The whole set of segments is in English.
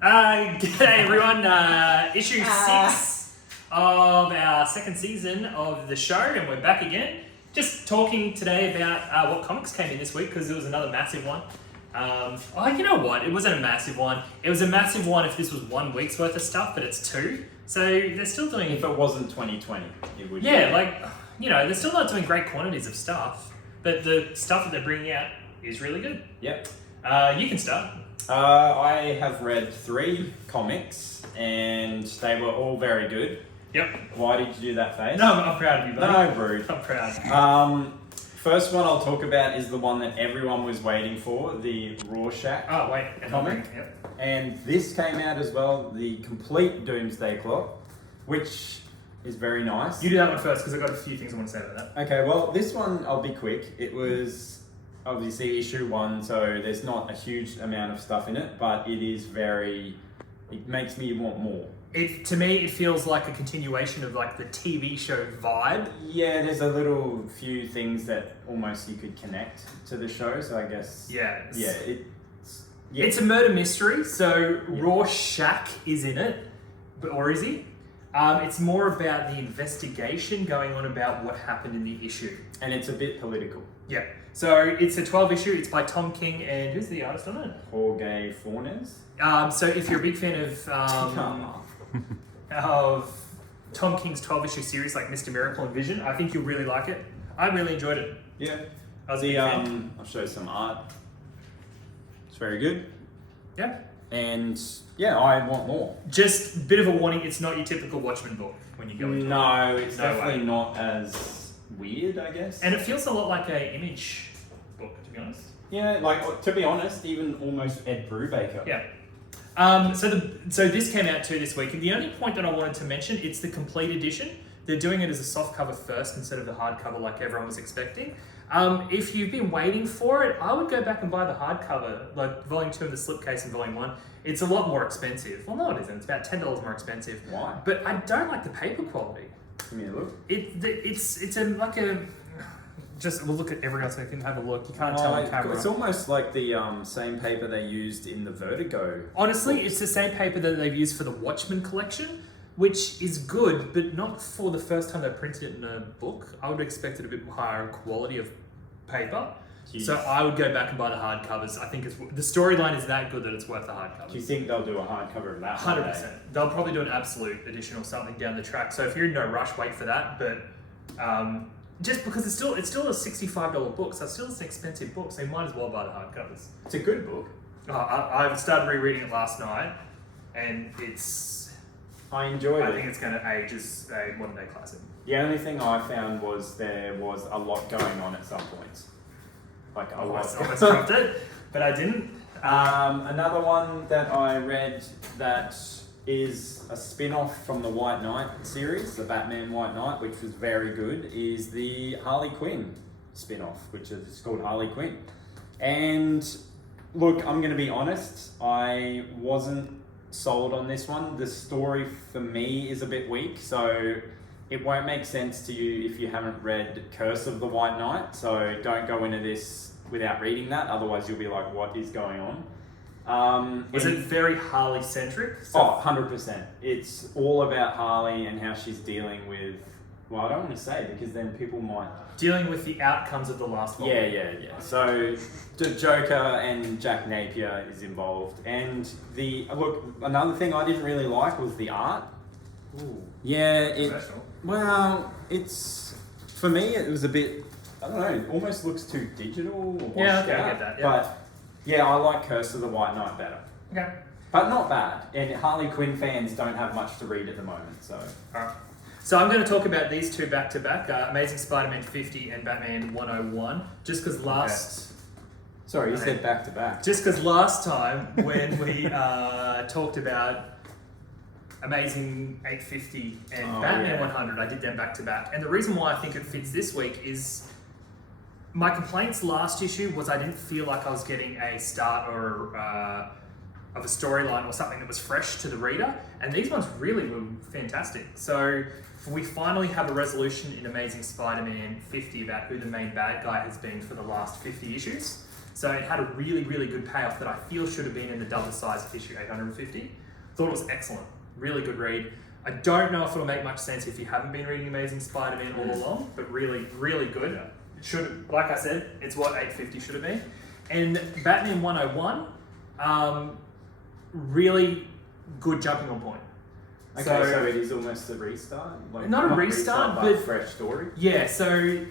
G'day everyone, issue 6 of our second season of the show, and we're back again. Just talking today about what comics came in this week, because it was another massive one. You know what, it wasn't a massive one. It was a massive one if this was 1 week's worth of stuff, but it's 2. So they're still doing... If it wasn't 2020, it would Yeah, they're still not doing great quantities of stuff, but the stuff that they're bringing out is really good. Yep. You can start. I have read 3 comics, and they were all very good. Yep. Why did you do that face? No, I'm proud of you, buddy. No, rude. I'm proud. First one I'll talk about is the one that everyone was waiting for, the Rorschach comic. Yep. And this came out as well, the complete Doomsday Clock, which is very nice. You do that one first, because I've got a few things I want to say about that. Okay, well, this one, I'll be quick. It was obviously issue 1, so there's not a huge amount of stuff in it, but it makes me want more. To me, it feels like a continuation of like the TV show vibe. Yeah, there's a little few things that almost you could connect to the show, so I guess... Yeah. It's a murder mystery, so Rorschach is in it, or is he? It's more about the investigation going on about what happened in the issue. And it's a bit political. Yeah. So it's a 12 issue, it's by Tom King, and who's the artist on it? Jorge Fornes. So if you're a big fan of Tom King's 12 issue series like Mr. Miracle and Vision, I think you'll really like it. I really enjoyed it. Yeah. I was a big fan. I'll show you some art. It's very good. Yeah. And yeah, I want more. Just a bit of a warning, it's not your typical Watchmen book when you go into it. No, it's definitely not as weird, I guess. And it feels a lot like a Image book, to be honest. Yeah, to be honest, even almost Ed Brubaker. Yeah. So this came out too this week, and the only point that I wanted to mention, it's the complete edition. They're doing it as a soft cover first instead of the hardcover like everyone was expecting. If you've been waiting for it, I would go back and buy the hardcover, like Volume 2 of the slipcase and Volume 1. It's a lot more expensive. Well, no, it isn't. It's about $10 more expensive. Why? But I don't like the paper quality. Give me a look. We'll look at everyone so you can have a look. You can't tell on camera. It's almost like the same paper they used in the Vertigo. Honestly, books. It's the same paper that they've used for the Watchmen collection, which is good, but not for the first time they printed it in a book. I would expect it a bit higher quality of paper. Jeez. So I would go back and buy the hardcovers. I think the storyline is that good that it's worth the hardcovers. Do you think they'll do a hardcover of that? 100%. They'll probably do an absolute edition or something down the track. So if you're in no rush, wait for that. But just because it's still a $65 book, so it's still an expensive book, so you might as well buy the hardcovers. It's a good book. I started rereading it last night, and I enjoyed it. I think it's going to age as a modern day classic. The only thing I found was there was a lot going on at some points. Like a lot. I almost dropped it, but I didn't. Another one that I read that is a spin-off from the White Knight series, the Batman White Knight, which was very good, is the Harley Quinn spin-off, which is called Harley Quinn. And look, I'm going to be honest, I wasn't sold on this one. The story for me is a bit weak, so it won't make sense to you if you haven't read Curse of the White Knight, so don't go into this without reading that, otherwise you'll be like, what is going on? Is it very Harley-centric? Oh, 100%. It's all about Harley and how she's dealing with... Well, I don't want to say because then people might... Dealing with the outcomes of the last one. Yeah. So, the Joker and Jack Napier is involved. And another thing I didn't really like was the art. Ooh. Yeah, Professional. Well, for me, it was a bit... I don't know, it almost looks too digital or washed out. I get that. Yeah. But, yeah, I like Curse of the White Knight better. Okay. But not bad. And Harley Quinn fans don't have much to read at the moment, so... Alright. So I'm going to talk about these two back to back, Amazing Spider-Man 50 and Batman 101, just because Sorry, you said back to back. Just because last time when we talked about Amazing 850 and Batman 100, I did them back to back. And the reason why I think it fits this week is my complaints last issue was I didn't feel like I was getting a start or of a storyline or something that was fresh to the reader, and these ones really were fantastic. So we finally have a resolution in Amazing Spider-Man 50 about who the main bad guy has been for the last 50 issues. So it had a really, really good payoff that I feel should have been in the double size of issue 850. Thought it was excellent. Really good read. I don't know if it'll make much sense if you haven't been reading Amazing Spider-Man all along, but really, really good. Yeah. It should, like I said, it's what 850 should have been. And Batman 101, really good jumping on point. Okay, so it is almost a restart? Like, not a restart, but but fresh story? Yeah, so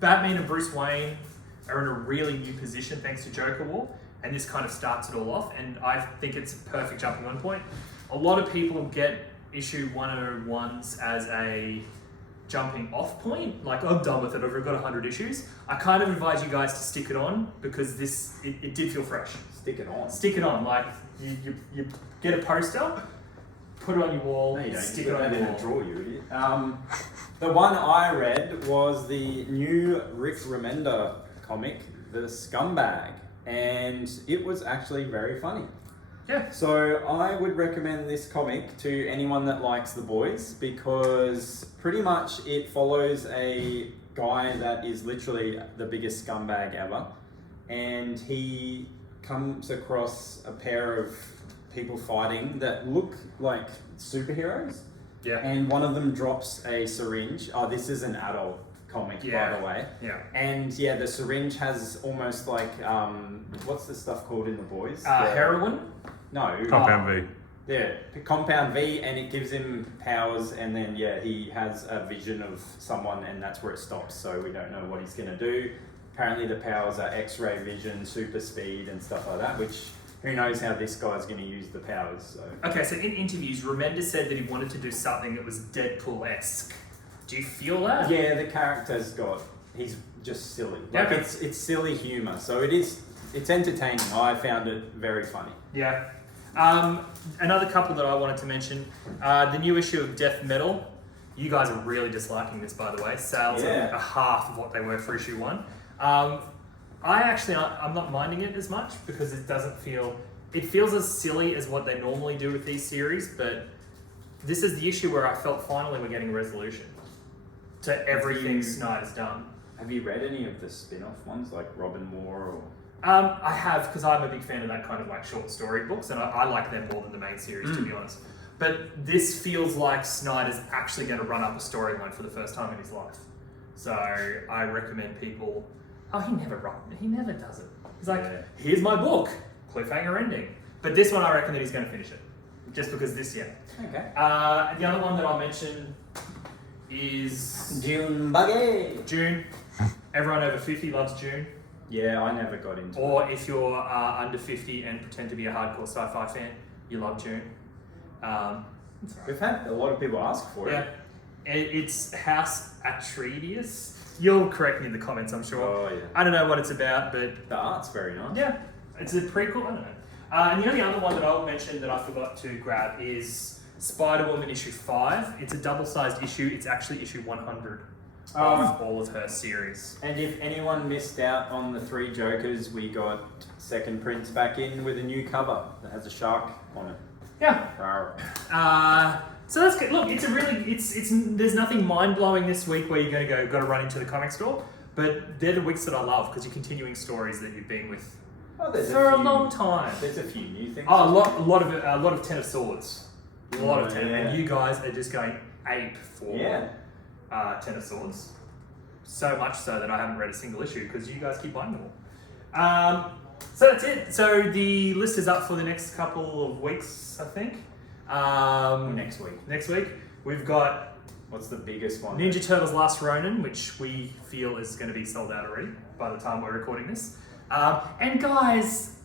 Batman and Bruce Wayne are in a really new position thanks to Joker War, and this kind of starts it all off, and I think it's a perfect jumping on point. A lot of people get issue 101s as a jumping off point, like I'm done with it, I've got 100 issues. I kind of advise you guys to stick it on because it did feel fresh. Stick it on. Stick it on, like you get a poster, put it on your wall, No, you don't. stick You it on your wall. draw, you idiot. The one I read was the new Rick Remender comic, The Scumbag, and it was actually very funny. Yeah. So I would recommend this comic to anyone that likes The Boys because pretty much it follows a guy that is literally the biggest scumbag ever, and he comes across a pair of people fighting that look like superheroes. Yeah. And one of them drops a syringe. Oh, this is an adult comic, by the way. Yeah. And yeah, the syringe has almost like what's the stuff called in The Boys? Heroin? No. Compound V. Yeah, Compound V, and it gives him powers, and then yeah, he has a vision of someone, and that's where it stops. So we don't know what he's gonna do. Apparently, the powers are X-ray vision, super speed, and stuff like that. Which who knows how this guy's gonna use the powers? So. Okay, so in interviews, Remender said that he wanted to do something that was Deadpool-esque. Do you feel that? Yeah, the character's he's just silly. Like Okay. it's silly humor, so it's entertaining. I found it very funny. Yeah. Another couple that I wanted to mention, the new issue of Death Metal. You guys are really disliking this, by the way. Sales Yeah. are half of what they were for issue 1. I'm not minding it as much because it feels as silly as what they normally do with these series, but this is the issue where I felt finally we're getting a resolution to everything Snyder's done. Have you read any of the spin-off ones like Robin War or? I have, because I'm a big fan of that kind of like short story books, and I like them more than the main series, to be honest. But this feels like Snyder's actually going to run up a storyline for the first time in his life. So I recommend people. Oh, he never does it. He's like, here's my book, cliffhanger ending. But this one, I reckon that he's going to finish it, just because this year. Okay. The other one that I'll mention is June Buggy. June. Everyone over 50 loves June. Yeah, I never got into it. Or if you're under 50 and pretend to be a hardcore sci-fi fan, you love June. We've had a lot of people ask for Yeah. it. It's House Atreides. You'll correct me in the comments, I'm sure. Oh yeah. I don't know what it's about, but The art's very nice. yeah, it's a prequel. I don't know. And the only other one that I'll mention that I forgot to grab is Spider-Woman issue 5. It's a double-sized issue. It's actually issue 100 of all of her series. And if anyone missed out on the 3 Jokers, we got second prints back in with a new cover that has a shark on it. Yeah. Rawr. So that's good. Look, there's nothing mind-blowing this week where you're got to run into the comic store, but they're the weeks that I love because you're continuing stories that you've been with for a long time. There's a few new things. Oh, a lot of Ten of Swords. A lot of Ten, yeah. and you guys are just going ape for Yeah. Ten of Swords. So much so that I haven't read a single issue because you guys keep buying them all. So that's it. So the list is up for the next couple of weeks, I think. Next week. Next week we've got What's the biggest one? Ninja Turtles Last Ronin, which we feel is going to be sold out already by the time we're recording this. And guys,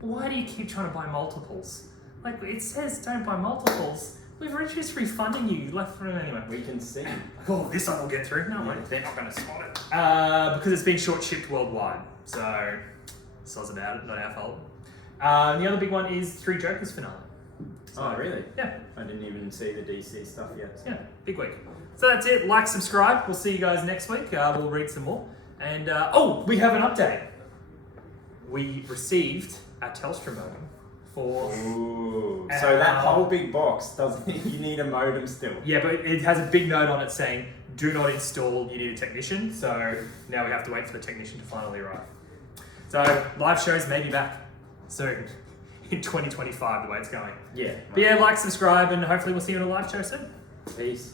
why do you keep trying to buy multiples? Like it says, don't buy multiples. We've just refunding you left from anyway. We can see. Oh, this one will get through. No way, they're not going to spot it because it's been short shipped worldwide. So, soz about it, not our fault. The other big one is 3 Jokers finale. So, Oh, really? Yeah. I didn't even see the DC stuff yet. So. Yeah, big week. So that's it. Like, subscribe. We'll see you guys next week. We'll read some more. And, we have an update. We received our Telstra modem for... Ooh. So that whole big box, you need a modem still. Yeah, but it has a big note on it saying, do not install, you need a technician. So now we have to wait for the technician to finally arrive. So live shows may be back soon in 2025, the way it's going. Yeah. But yeah, like, subscribe, and hopefully we'll see you in a live show soon. Peace.